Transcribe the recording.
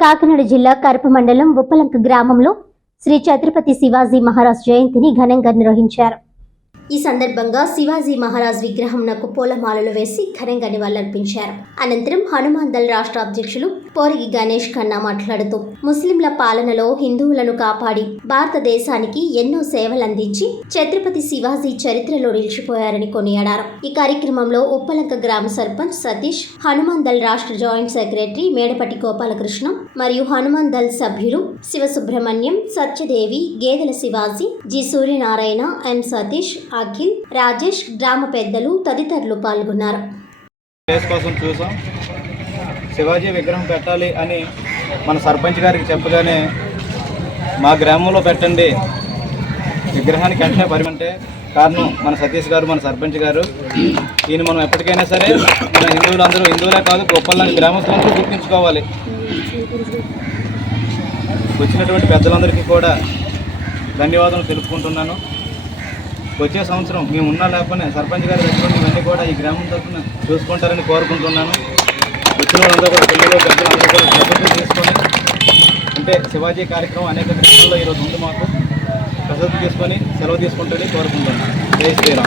కాకినాడ జిల్లా కరప మండలం ఉప్పలంక గ్రామంలో శ్రీ ఛత్రపతి శివాజీ మహారాజ్ జయంతిని ఘనంగా నిర్వహించారు. ఈ సందర్భంగా శివాజీ మహారాజ్ విగ్రహంనకు పూలమాలలు వేసి ఘనంగా నివాళులర్పించారు. అనంతరం హనుమాన్ దళ్ రాష్ట్ర అధ్యక్షులు పోరిగి గణేష్ ఖన్నా మాట్లాడుతూ ముస్లింల పాలనలో హిందువులను కాపాడి భారతదేశానికి ఎన్నో సేవలందించి ఛత్రపతి శివాజీ చరిత్రలో నిలిచిపోయారని కొనియాడారు. ఈ కార్యక్రమంలో ఉప్పలంక గ్రామ సర్పంచ్ సతీష్, హనుమాన్ దళ్ రాష్ట్ర జాయింట్ సెక్రటరీ మేడపట్టి గోపాలకృష్ణ మరియు హనుమాన్ దళ్ సభ్యులు శివసుబ్రహ్మణ్యం, సత్యదేవి, గేదెల శివాజీ, జి సూర్యనారాయణ, ఎం సతీష్, అఖిల్, రాజేష్, గ్రామ పెద్దలు తదితరులు పాల్గొన్నారు. కోసం చూసాం. శివాజీ విగ్రహం పెట్టాలి అని మన సర్పంచ్ గారికి చెప్పగానే మా గ్రామంలో పెట్టండి విగ్రహానికి వెంటనే పరిమంటే కారణం మన సతీష్ గారు, మన సర్పంచ్ గారు. ఈయన మనం ఎప్పటికైనా సరే మన హిందువులే కాదు గొప్పల గ్రామస్తులందరూ గుర్తించుకోవాలి. వచ్చినటువంటి పెద్దలందరికీ కూడా ధన్యవాదాలు తెలుపుకుంటున్నాను. వచ్చే సంవత్సరం మేము ఉన్నా లేకపోయినా సర్పంచ్ గారి దగ్గర ఇవన్నీ కూడా ఈ గ్రామం తరఫున చూసుకుంటారని కోరుకుంటున్నాను. వచ్చిన వాళ్ళందరూ కూడా పిల్లలు పెద్దలందరూ కూడా ప్రసిద్ధి తీసుకొని అంటే శివాజీ కార్యక్రమం అనేక గ్రామాల్లో ఈరోజు ఉంది. మాకు ప్రసిద్ధి తీసుకొని సెలవు తీసుకుంటారని కోరుకుంటున్నాను. జై శ్రీరామ్.